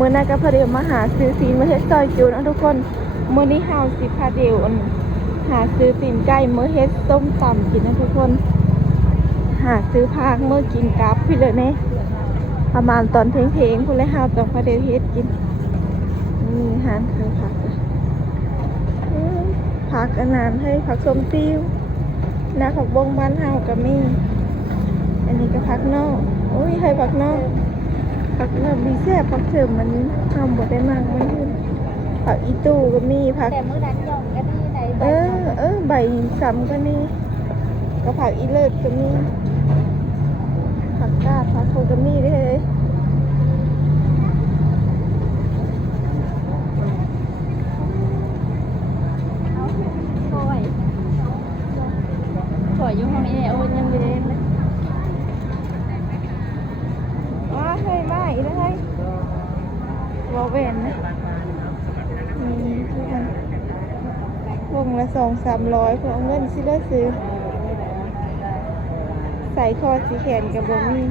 มื้อนั้นก็พอดียวมาหาซื้อซีนมาเฮ็ดซอยจูนนะทุกคนมื้อนี้เฮาสิพาเดียวหาซื้อตีนไก่มื้อเฮ็ดส้มตำกินนะทุกคน หาซื้อผักมื้อกินกับพี่เลยแน่ประมาณตอนเพลงเพลงคุณเลยห้าวตองพระเดวเฮ็ดกินนี่หารคือผักผักอันานให้ผักส้มติ้วน้าผักบงบ้านเฮาก็มีอันนี้ก็ผักนอกอุ้ยให้ผักนอก ผักนอกมีแซ่บผักเสริมมันทำบ่ได้มากมันขึ้นผักอีตู้ก็มีผักแต่มื้อนั้นย่องก็นี่ในเออเออใบซ้ำก็นี่ก็ผักอีเลิศก็มีผักกาดผักโคก็มีเด้เลยถอยถอยอยู่ห้องนี้เนี่ยโอ้ยยังไม่ได้เลย ว้าเฮ้ยมาอีกแล้วเฮ้ยบอเวนนะนี่ทุกคนวงละ สองสามร้อยเพื่อเอาเงินซิเลอซื้อ ใส่คอสีแขนกับบมี่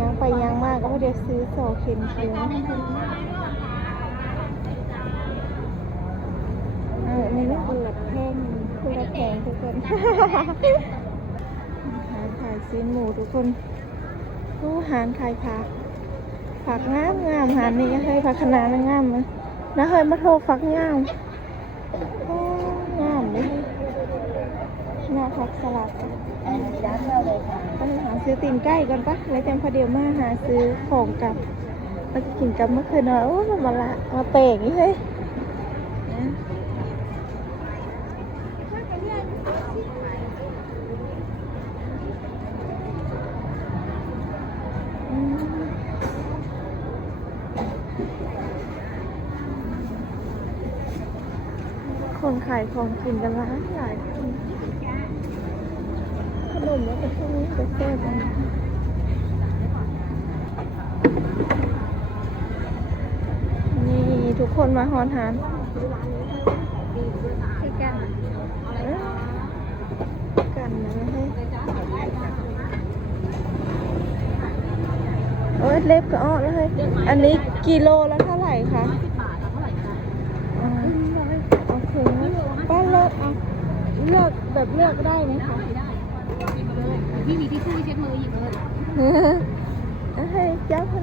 ยังไปยังมากก็เดี๋ยวซื้อโซเข็มเขียวเออนี่นะคนละแพงคุณละแพงทุกคน ขายซีนหมูทุกคนผู้หารขายผัก ผักงามงามหารนี่ให้ผักคะน้างามนะนะเคยมาโทรฝักงามงามเลยหน้าผักสลัดร้านเราเลยค่ะไปหาซื้อตีนไก่ก่อนปะแล้วเต็มพอเดียวมาหาซื้อของกับมากินกับเมื่อคืนนอนโอ้มันมาละมาเป่งนี่เฮ้ยนะอืมคน ของกินกันร้านหลายคนขนมแล้วก็ช่วงนี้จะแซ่บอันนี้นี่ทุกคนมาฮอนหานที่กันเอ้กันนะให้โอ้ยเล็บก็อ้อแล้วเฮ้ยอันนี้กิโลและเท่าไหร่คะอ๋อโอเคป้า เลิกเอาเลือกแบบเลือกได้ไหมคะพี่มีที่ช่วยเช็ดมือหยิบเลยเอาให้เจ้าเขา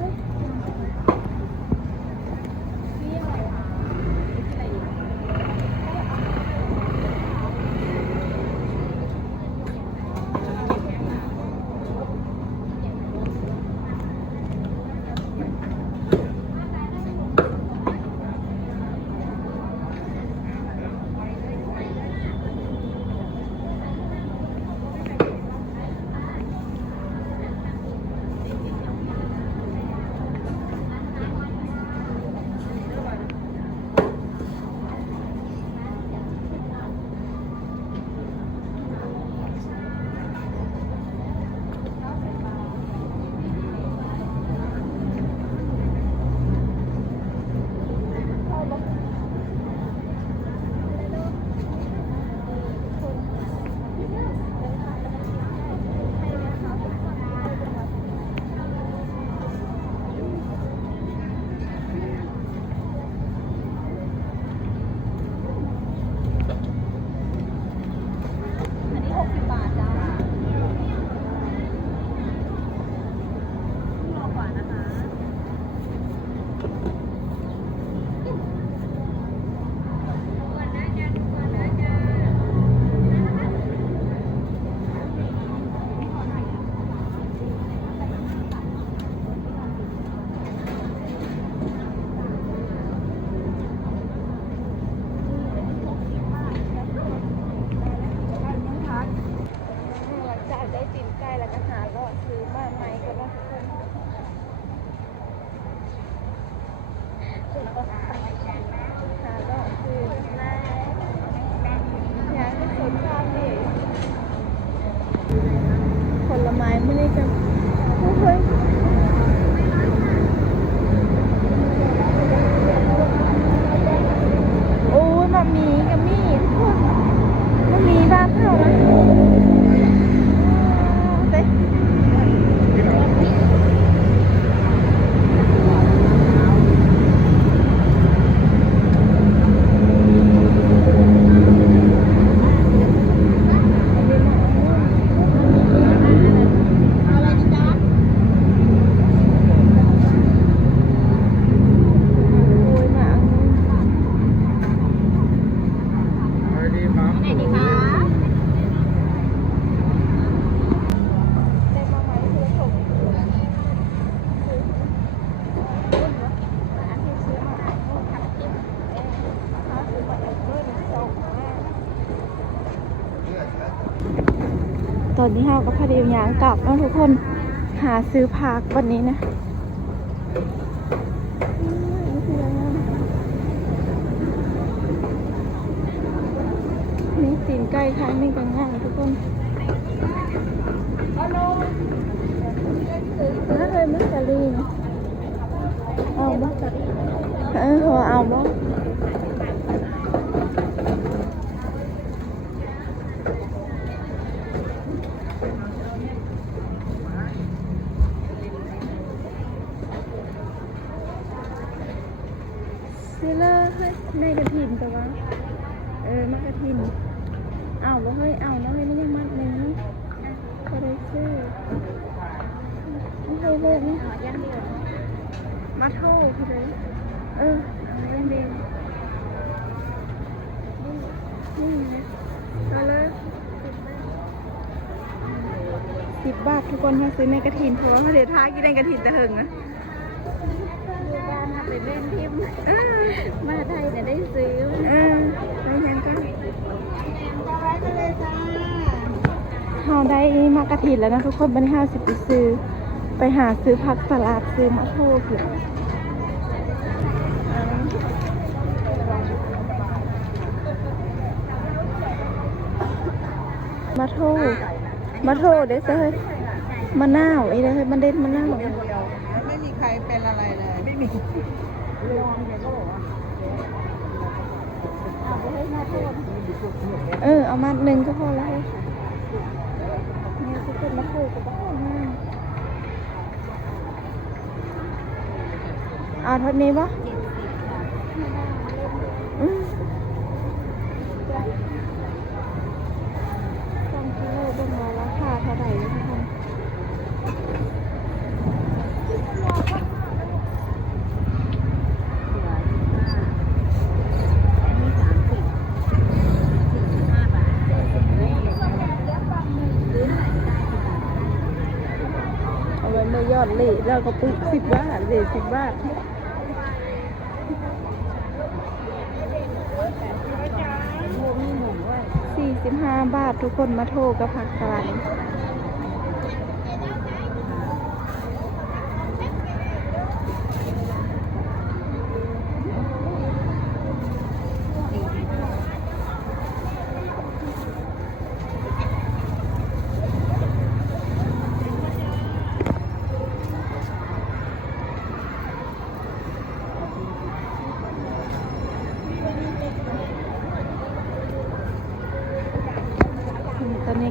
ตอนนี้เราก็พอดีอย่างกลับแล้วทุกคนหาซื้อผักวันนี้นะนี่ตีนไก่ขายไม่กันง่ายทุกคนน่าเลยมัสซารีนเอาบ้าเออเขาเอาบ้าซื้อเลยเฮ้ยในกระ ถินแต่ว่าเออมากระถินเอาบ่เฮ้ยเอาแล้วเฮ้ยไมันยังมัดหนึ่งก็ได้ซื้อไม่เคยเลยนี่ยังเดียวมาโทษคือเลยเออเล่นเองนี่นะเอาเลยสิบบาททุกคนมาซื้อในกระถินเพราะว่าเขาเดี๋ยวท้ากินในกระถินจะหึงนะดูด้านทำเป็นเล่นทิม มาไทยแต่ได้ซื้อเออได้ยังก็ไว้กันเลยจ้าเราได้มากระถินแล้วนะทุกคนบันนี้าสิบไปซื้อ ไปหาซื้อผักสลัดซื้อมาโทษคือมาโทษมาโทษเด้อเฮ้ยมะนาวอีเด้อเฮ้ยมันเด็ดมะนาวไม่มีใครเป็นอะไรเลยไม่มี เอเอามาโทษเอามาหนึ่งก็พอแล้วเฮ้ยเนี่ยทุกคนมาโทษกับบ้ามากเอาเท่านี้ปะอืมจำกิโลเบิ่งว่าราคาเท่าไหร่เลยทุกคน เอาไว้เมื่อยอด เราก็ปุ๊บสิบบาทเหล่สิบบาทสี่สิบห้าบาททุกคนมาโทรกับผักสลัด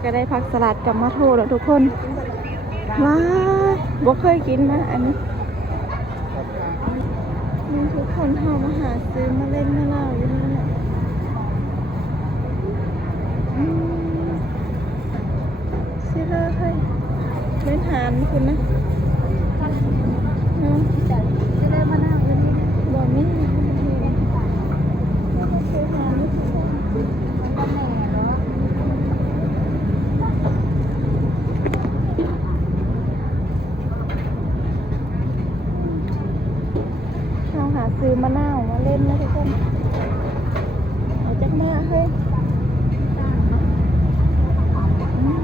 ก็ได้ผักสลัดกับมาโทแล้วทุกคนว้าบ่เคยกินนะอันนี้นี่ทุกคนเฮามาหาซื้อมาเล่นมาเล่าอยู่นี่แหละอืมซื้อเลยเฮ้ยเล่นหานคุณนะเนาะ จะได้มานั่งกันที่ บ่มีซื้อหานนี่คือ ตำแหน่งเนาะ เราหาซื้อมะนาวมาเล่นนะทุกคนเอาจักมาเฮ้ยอืม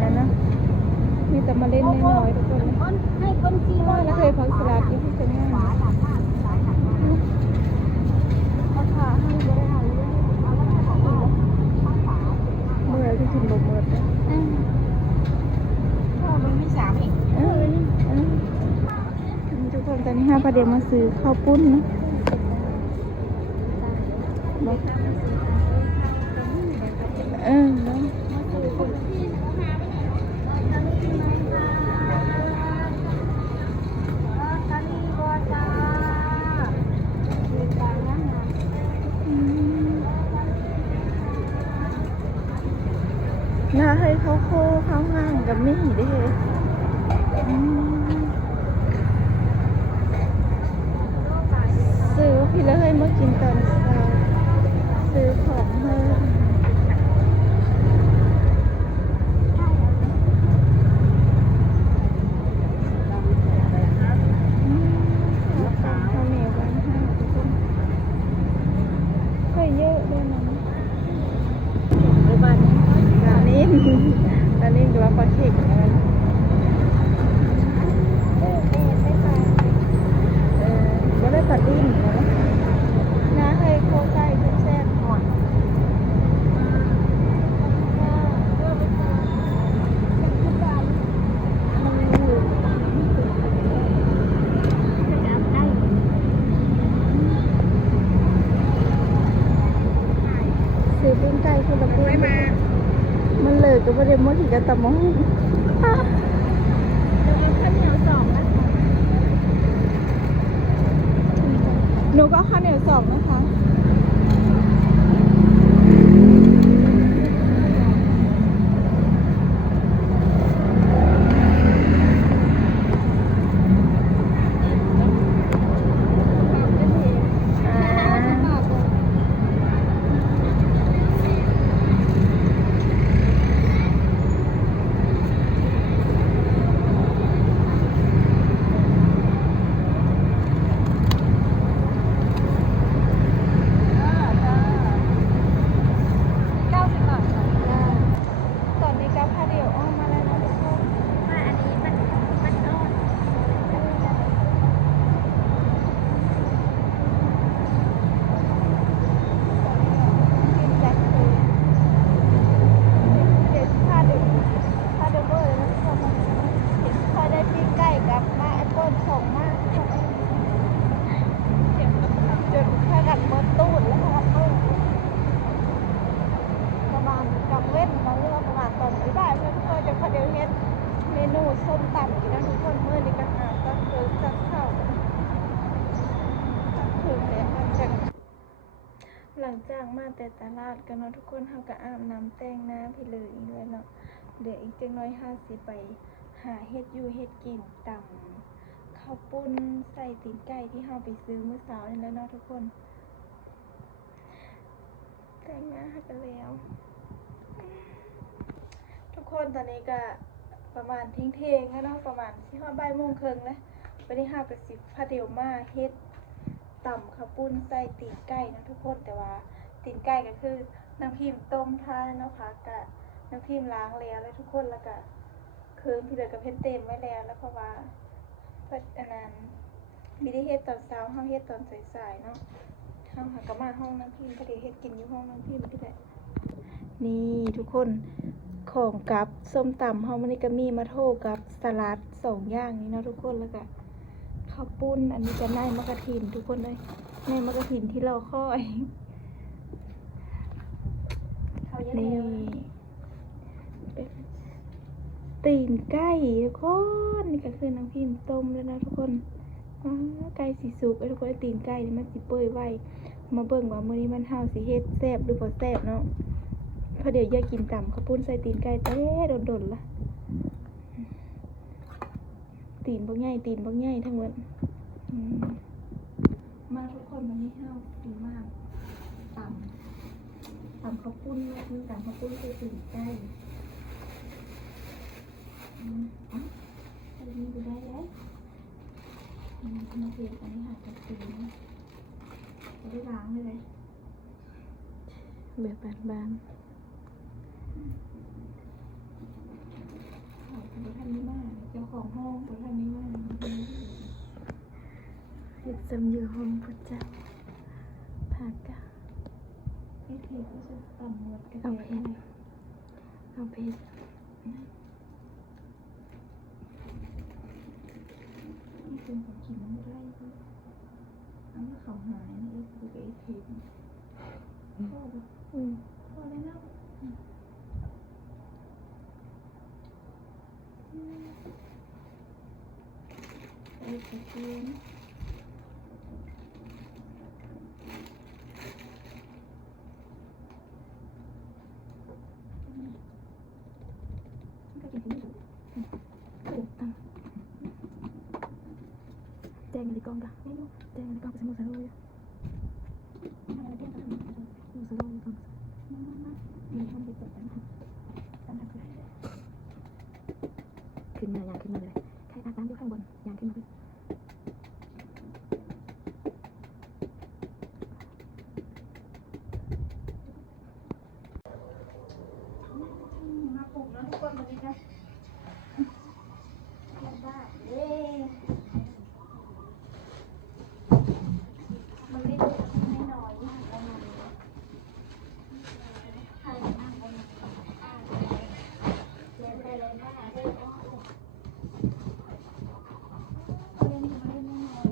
แล้วเนาะมีแต่มาเล่นน้อยๆทุกคนเลย คนให้คนขี่รถ แล้วเคยพักสลัดอยู่ที่เซนงาน ขวาหลังหน้าซ้ายหลังหน้า เขาขาให้บ่ได้เอาเลย เอาแล้วถ้าบอกว่าข้างขวา เมื่อที่กินบ่เมื่อเลย พ่อมันมีสามอีก เออนี่เออทุกคนตอนนี้ห้าประเดี๋ยวมาซื้อข้าวปุ้นนะเออเนาะตาลีบัวจ้าให้เขาโคเข้าห้างกับไม่หีได้เลยอืมซื้อ พี่แล้วให้มากินตอนเช้าซื้อของให้ หลังจากมาแต่ตลาดกันเนาะทุกคนเขาก็อาบน้ำแต่งหน้าพี่เลยอีกเลยเนาะเดี๋ยวอีกจังน้อยห้าสิไป หาเฮ็ดอยู่เฮ็ดกินตำข้าวปุ้นใส่ตีนไก่ที่เฮาไปซื้อเมื่อเช้านี่แล้วเนาะทุกคนแต่งหน้ากันแล้ว ทุกคนตอนนี้ก็ประมาณทิ้งเทงแล้วเนาะประมาณที่ห้าบ่ายโมงครึ่งแล้ววันนี้ห้าไปสิพาเดียวมาเฮ็ด ต่ำข้าวปุ้นใส่ตีนไก่นะทุกคนแต่ว่าตีนไก่ก็คือน้ำพิมพ์ต้มท่านะคะกะน้ำพิมพ์ล้างแล้วเลยทุกคนแล้วก็เครื่องที่เหลือกับเพชรเต็มไว้แล้วแล้วเพราะว่าเพิ่นอันนั้นมีได้เฮ็ดตอนเช้าเฮาเฮ็ดตอนสายๆเนาะเฮาหากะมาห้องน้ำพิมพ์พอดีเฮ็ดกินอยู่ห้องน้ำพิมพ์ที่แหละนี่ทุกคนของกับส้มตำเฮามันนี่ก็มีมาโทกับสลัดสองอย่างนี้เนาะทุกคนแล้วก็ ข้าวปุ้น อันนี้จะนายมะกะถินทุกคนเลยนายมะกะถินที่เราค่อยนี่เป็นตีนไก่ทุกคนนี่ก็คือน้ำพิมพ์ต้มแล้วนะทุกคนไก่สีสุกไอ้ทุกคนตีนไก่นี่มันสิเปื่อยไวมาเบิ่งว่ามื้อนี้มันห้าวสิเฮ็ดแซ่บหรือบ่แซ่บเนาะเพราะเดี๋ยวอยากกินต่ำข้าวปุ้นใส่ตีนไก่แต่โดนๆล่ะ ตีนบ่ใหญ่ตีนบ่ใหญ่ทั้งหมดอืมมาทุกคนวันนี้ห้าวดีมากต่ำต่ำข้าวปุ้นเนาะคือต่ำข้าวปุ้นใส่ตีนไก่อืมเอะอันนี้ดูได้แล้วอืมมาเปลี่ยนอันนี้หาจากตีนนะไม่ได้ล้างเลยแบบบานๆ ห้องบนทางนี้ว่า เฮ็ดสำอยู่ห้องพุทธเจ้าผั กกะไอ้เพจก็จะต่ำหมดกันเอาเพชรเอาเพชรนี่เป็นของกินไม่ได้ก็อันนี้เขาหายนี่เอฟคือไอ้เพจพ่อบอกอืมพ่อเลยนะไอ้ตะเกียง ก็กินที่นี่ถูกต้องแจ้งในกล้องกะแจ้งในกล้องไปสมุทรสาครอยู่สมุทรสาครอยู่กล้องมีห้องไปจดกันค่ะขึ้นมาอย่างขึ้นมาเลยใครอาบน้ำอยู่ข้างบนอย่างขึ้นมาเลย มาปลูกแล้วทุกคนวันนี้นะบ้าเย้มันไม่ดูไม่น้อยมากแล้วมันใครนั่งบนเล่นได้เลยบ้าเล่นเล่นไม่ไม่น้อย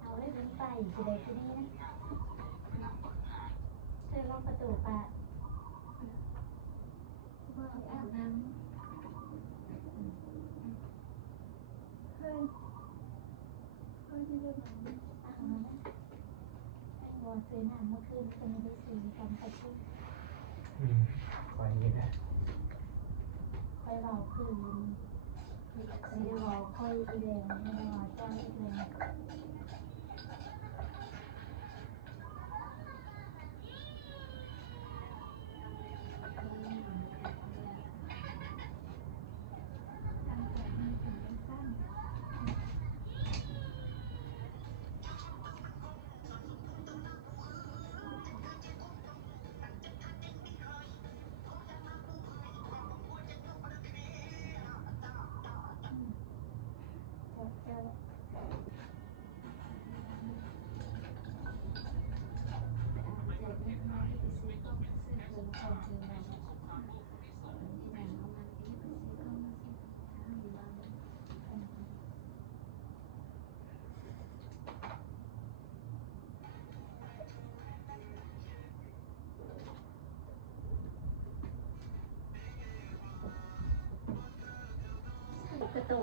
เอาเลยไป จะได้ที่นี่นะเธอลองประตูปะเมื่ออาบน้ำเฮ้ยเฮ้ยไม่ได้หนังอาบน้ำไอ้บอลซื้อหนังเมื่อคืนจะไม่ได้ซื้อกันไปที่อืมคอยนี้นะคอยเราคืนไม่ได้รอคอยอีแรงไม่ได้รอจ้างอีแรง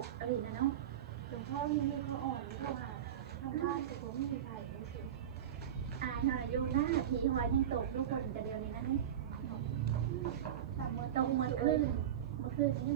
กอะไรนะเนาะหลวงพ่อมีมือเขาอ่อนเขาว่าทำบ้านแต่ผมไม่มีใครเลยสิอายหน่อยโยู่หน้าผีหอยยังตกลูกคนจะเดียวนี้นะนี่ตกเมื่อคืนเมื่อคืนนี้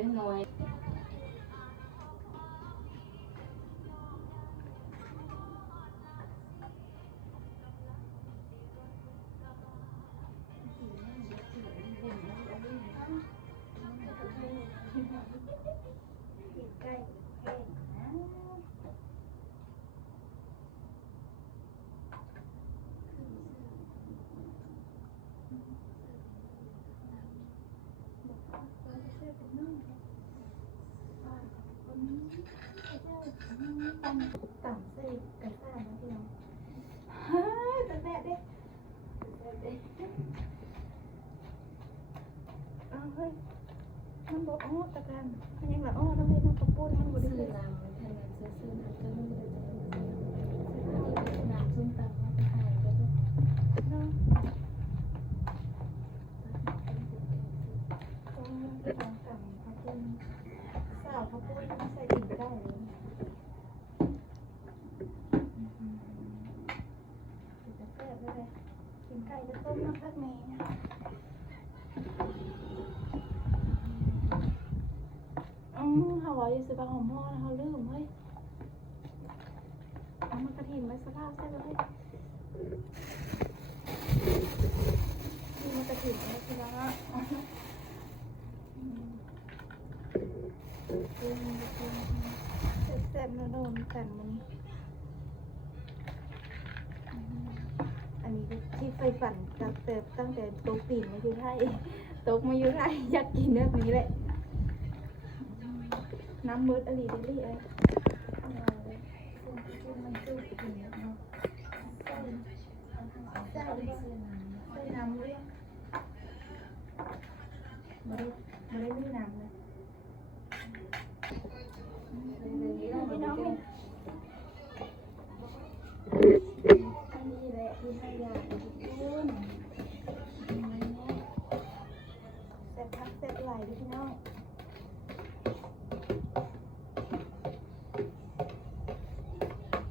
นี่ มันบอกอ้อตะกันมันยังละอ้อน้ำเล็กน้ำกระปุ้นมันบ่ได้ซื้อเลยน้ำมันแทนซื้อซื้อน้ำก็ไม่ได้จะซื้อน้ำส้มตำมาขายก็ได้เนาะต้องที่น้องต่ำกระปุ้นสาวกระปุ้นใส่กินไปได้เลยจะแซ่บเลยกินไก่จะต้มน้ำพักแม่ อืม เขาหอมหม้อนะเขาลืมเฮ้ยเอามากระถิ่นไว้สภาพใช่เฮ้ยนี่มากระถิ่นไว้สิบาอืมเรื่องนี้เรื่องนี้แซ่บๆนะโดนกันมันอันนี้ที่ไฟฝันตั้งแต่ตั้งแต่โตะปีนมาอยู่ไทยโตกมาอยู่ไทยอยากกินแบบนี้แหละ น้ำมืดอลีเดลี่เอ้ยใส่ใส่ใส่น้ำเลี้ยงไม่ได้ไม่ได้มีน้ำเลยพี่น้องนี่อันนี้แหละที่ให้ยาคุณเสร็จพักเสร็จไหลด้วยพี่น้อง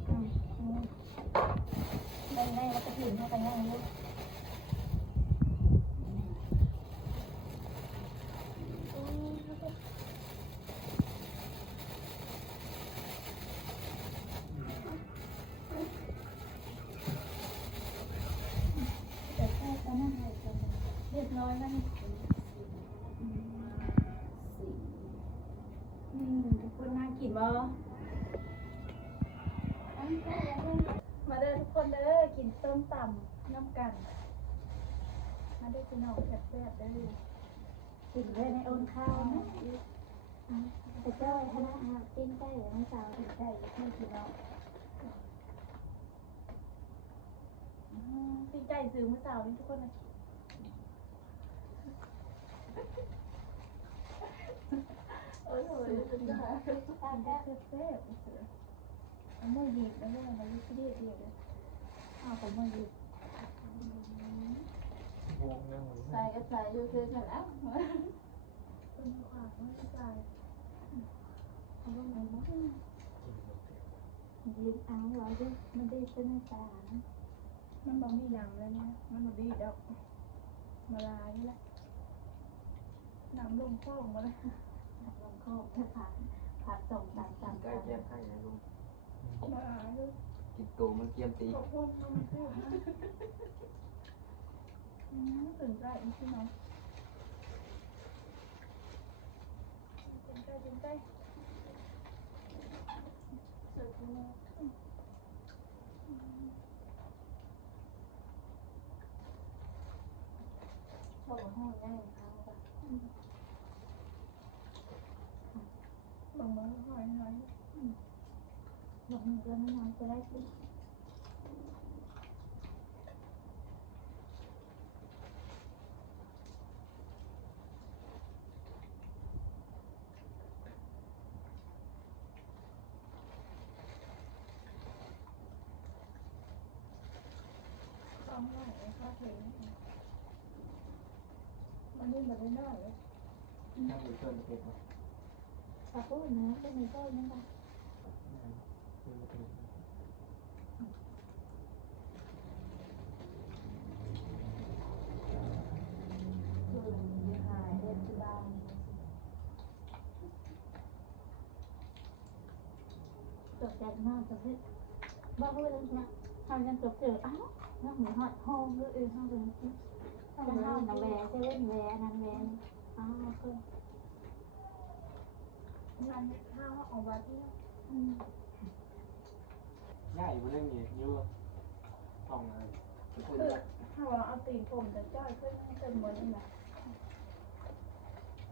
อืมอืมได้ได้แล้วก็ถิ่นเข้าไปนั่งลูกแต่แค่จะนั่งเลยกันเรียบร้ อยแล้วนี่อืมสี่อืมทุกคนน่ากินบ่มาเด้อทุกคนเด้อกินต้มตำน้ำกัน มาเด้อพี่น้องแซ่บๆเด้อกินเลยในโอนข้าวนะไปเจ้าคณะอาปิ้งไก่น้ำสาวปิ้งไก่ให้พี่น้องอืมปิ้งไก่ซื้อเมื่อเช้านี้ทุกคนเลยโอ้ยโอ้ยสุดยอดตามแซ่บแซ่บๆเสือ เอามือหยิบแล้ วก็มาลุกเรียกเรียกเลยเอาของมือหยิบวงนั่งเลยใส่ก็ใส่อยู่คือกันแล้วเป็นขนไม่ใส่เอาลงไหนบ้างกินหมดยืนเอาไว้ด้วยมันได้เป็นตามันบอกมีอย่างเลยนะมันบอกดีเดี๋ยวมาลายแล้วน้ำลงคลองมาเลยลงโคกถ้าผ่านผ่านส่งสามสามใกล้แก้มไข่นะลุงมาลายเลยกินโตมันเกียมตีขอบคุณมันเสียอืมตื่นใจอีกทีน้องตื่นใจตื่นใจเสือกินเลยส่งห้องได้เขาก็บางมื้อหอยหอยบอกมึงก็ไม่น้อยจะได้ขึ้นต้องหน่อยข้าวเพลงมันนี่แบบไม่ได้เลย ถ้ามีเพื่อนเก็บไว้ปากพูดนะก็ไม่ก็นั่น แหละกินไม่ถึงคือยืนหายเดินที่บ้านตกใจมากประเภท งานข้าวนเล่งแหวนอ้าวก็งานข้าวออกมาที่อืมง่ายมันเรื่องนี้เยอะท่องอะไรคนคือถ้าว่าเอาตีนผมจะจ้อยขึ้นเต็มหมดเลยนะ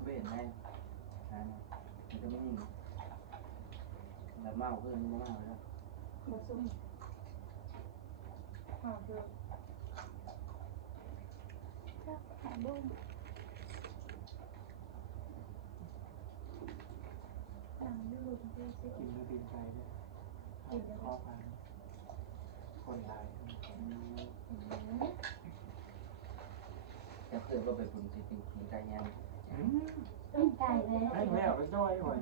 ไม่เห็นได้นะมันจะไม่ยิงดแต่เมาขึ้นมันเมาแล้วมาซุ่มหาเพื่อหาบุ้งหลังดูดูดูสิ กินด้วยตีนไก่ด้วยข้อพันคนตายจะเพื่อนก็ไปปุ่นสิกินกินไก่ยันต้นไก่แล้วไอ้แม่เอาไปจ้อยหน่อย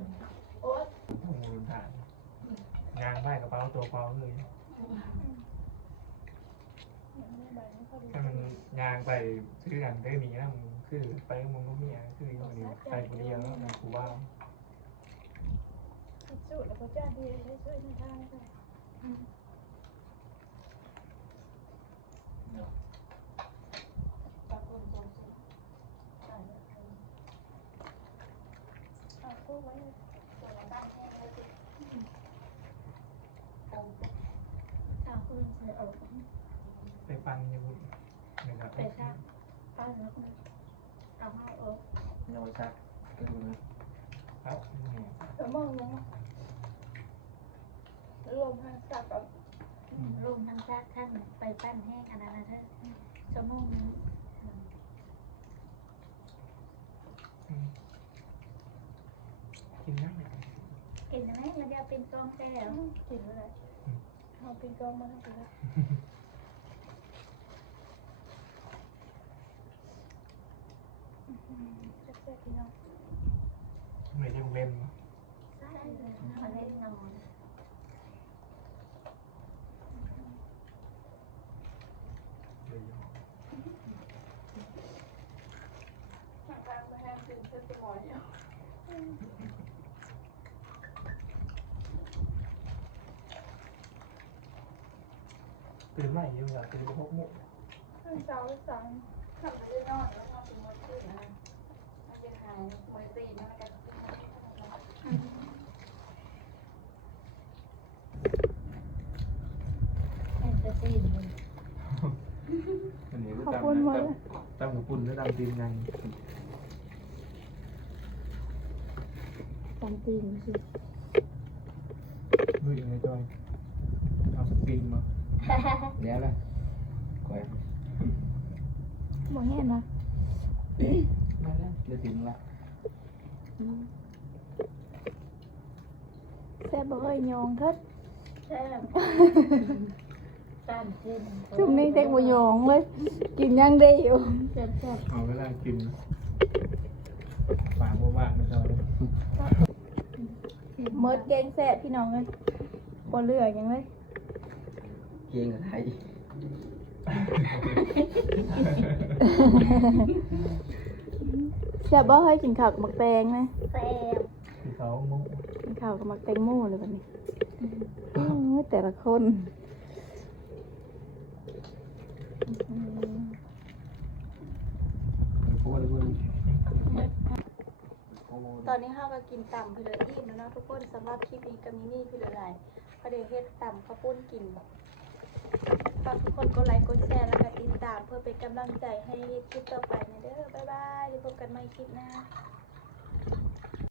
โอ๊ยถุงมือผ่านงานไม้กระเป๋าตัวเปล่าเลยถ้ามันยางไปซื้อกันได้มีนะมึงคือไปมึงก็มีอะคืออย่างนี้ไปคนเดียวแล้วนะกูว่า สูตรแล้วก็จ้าดีให้ช่วยในทางค่ะปากคนโตสิตายแล้วเอาคู่ไว้ส่วนในบ้านแม่ก็จะเอาสาวคนเสือเอาไปปั่นอยู่นะครับไปช่างป้าแล้วคนเอาให้เออโยซักดูนะครับเดี๋ยวมองนะรว มห้าสักกับรวมทั้งซากท่านไปปั้นแห้งอันนั้นนะเธอชั่วโมงนึงกินได้ไหมกินไหมมันจะเป็นกองแก้วกินอะไรเอาปีกองมาทำไปแล้วจะแซ่บพี่น้องไม่ได้เล่นใช่เลยนอนเล่นนอน ทางการมาแห้งเป็นเส้นสมอยเนี่ย ตื่นใหม่ยังเหรอตื่นหกโมงข้างเช้าสั่งขับไปได้นอนแล้วนอนเป็นมวยตีนะมันเป็นหายมวยตีนะมันกันแอนเตอร์ซีนเลยอันนี้ก็ขอบตามคุณมากตามหมูปุ่นแล้วตามตีนยัง ตามตีนสิเฮ้ยยังไงจอยเอาสปริงมาแล้วล่ะคอยบ่แห้งนะมาแล้วเดี๋ยวถึงละแซ่บบ่เอ้ยยองเทิดแซ่บตามเส้นจุ่มนี้เต็กบ่ยองเลย กินยังได้อยู่แซ่บแซ่บเอาเวลากินฝาบ้าๆไม่จอย เมิดแกงแซ่บพี่น้องเลยบ่เหลือหยังเลยเกียงกับไทยแซ่บบ่เฮ้ยกินข้าวกับหมักแตงไหมแซ่บที่เขาโม่กินข้าวกับหมักแตงโมเลยบัดนี้โอ้ยแต่ละคนพูดพูด ตอนนี้ข้าวก็กินต่ำพี่เลยอิ่มแล้วเนาะทุกคนสำหรับคลิปนี้ก็มีนี่พี่เลยหลายประเดี๋ยวเฮ็ดต่ำข้าวปุ้นกินฝากทุกคนกดไลค์กดแชร์แล้วก็ติดตามเพื่อเป็นกำลังใจให้คลิปต่อไปนะเด้อบ๊ายบายเดี๋ยวพบกันใหม่คลิปหน้า